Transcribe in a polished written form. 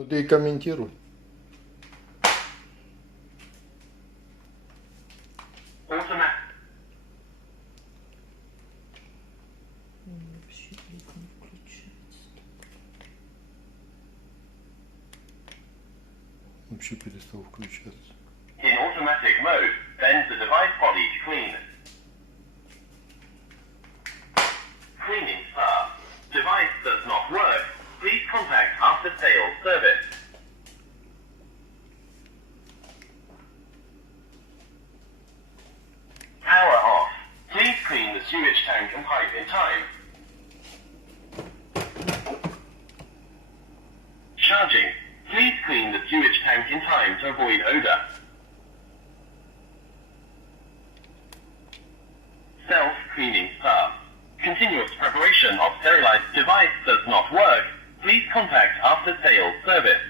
Ну ты и комментируй. Automatic. Вообще клик не включается. Вообще перестал включаться. In automatic mode, bend the device body to clean. Cleaning start. Device does not work. Please contact after sales service. Power off. Please clean the sewage tank and pipe in time. Charging. Please clean the sewage tank in time to avoid odor. Self-cleaning start. Continuous preparation of sterilized device does not work. Please contact after sales service.